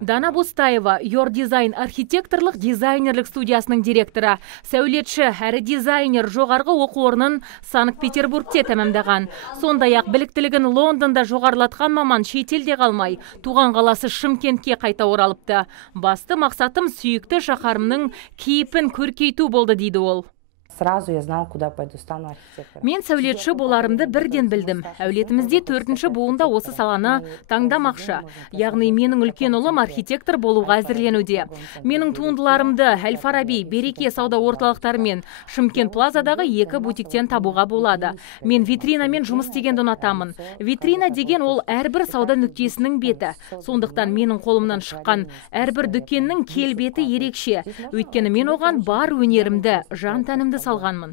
Дана Бостаева, Your Design архитекторлық дизайнерлік студиясының директоры, сәулетші әрі дизайнер жоғарғы оқу орнын Санкт-Петербургте тәмамдаған. Сондай-ақ біліктілігін Лондонда жоғарылатқан маман шетелде қалмай, туған қаласы Шымкентке қайта оралыпты. Басты мақсатым сүйікті шаһарымның кейпін көркейту болды дейді ол. Сразу я знал, куда пойду, стану архитектором. Мен сәулетші боларымды бірден білдім. Әулетімізде 4-ші буында осы саланы таңдамақшы. Яғни менің үлкен ұлым архитектор болуға әзірленуде. Менің туындыларымды Әл-Фараби, Береке сауда орталықтары мен Шымкент Плазадағы 2 бутиктен табуға болады. Мен витринамен жұмыс дегенді ұнатамын. Витрина деген ол әрбір сауда нүктесінің беті. Сондықтан менің қолымнан шыққан әрбір дүкеннің келбеті ерекше. Өйткені мен оған бар өнерімді, жан тәнімді салғанмын.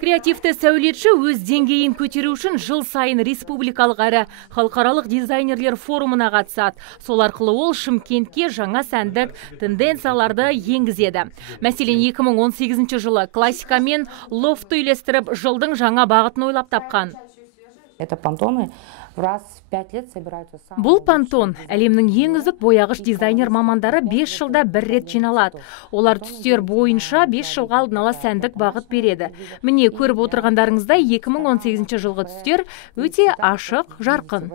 Креативті сәулетші өз деңгейін көтеру үшін жыл сайын республикалық әрі халықаралық дизайнерлер форумына қатысады. Сол арқылы ол Шымкентке жаңа сәндік тенденцияларды енгізеді. Мәселен, 2018 жылы классика мен лофтты үйлестіріп, жылдың жаңа бағытын ойлап тапқан. Это пантоны раз в 5 лет собираются сами. Бұл пантон әлемнің ең үздік бояғыш дизайнер мамандары 5 жылда бір рет жиналады. Олар түстер бойынша 5 жылға алдын ала сәндік бағыт береді. Міне көріп отырғандарыңыздай 2018 жылғы түстер өте ашық, жарқын.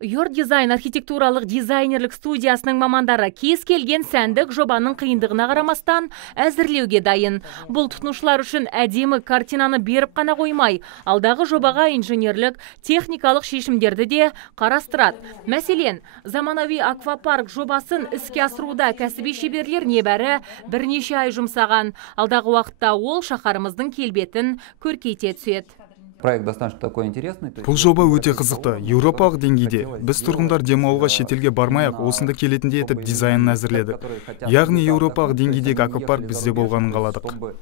Your Design архитектуралық дизайнерлік студиясының мамандары кез келген сәндік жобаның қиындығына қарамастан әзірлеуге дайын. Бұл тұтынушылар үшін әдемі картинаны беріп қана қоймай, алдағы жобаға инженерлік, техникалық шешімдерді де қарастырады. Мәселен, заманауи аквапарк жобасын іске асыруда кәсіби шеберлер небәрі бірнеше ай жұмсаған. Алдағы уақытта ол шаһарымыздың келбетін көркейте түседі. Проект достаточно такой интересный. Бұл жоба өте қызықты. Еуропалық деңгейде біз тұрғындар демалуға шетелге бармай-ақ осында келетіндей етіп дизайнын әзірледік. Яғни еуропалық деңгейдегі аквапарк бізде болғанын қаладық.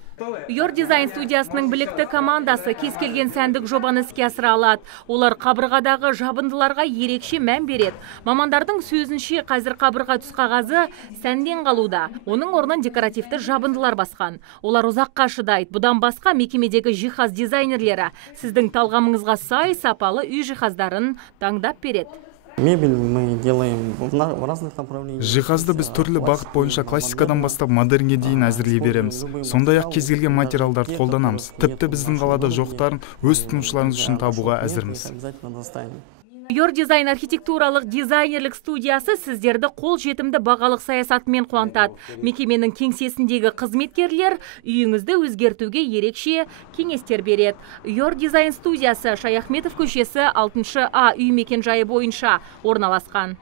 Your Design студиясының білікті командасы кез келген сәндік жобаны іске асыра алады. Олар қабырғадағы жабындыларға ерекше мән береді. Мамандардың сөзінше қазір қабырға түс қағазы сәнден қалуда. Оның орнын декоративті жабындылар басқан. Олар ұзаққа шыдайды. Бұдан басқа мекемедегі жиһаз дизайнерлері сіздің талғамыңызға сай сапалы үй жиһаздарын таңдап береді. Мебель мы делаем в разных направлениях. Жиһазды біз түрлі бағыт бойынша классикадан бастап модернге дейін әзірлей береміз. Сондай-ақ кез келген материалдарды қолданамыз. Тіпті біздің қалада жоқтарын өз тұтынушыларыңыз үшін табуға әзірміз. Your Design архитектуралық дизайнерлік студиясы сіздерді қол жетімді бағалық саясатымен қуантады. Мекеменің кеңсесіндегі қызметкерлер үйіңізді өзгертуге ерекше кеңестер береді. Your Design студиясы Шаяхметов көшесі 6-А үй мекен жайы бойынша орналасқан.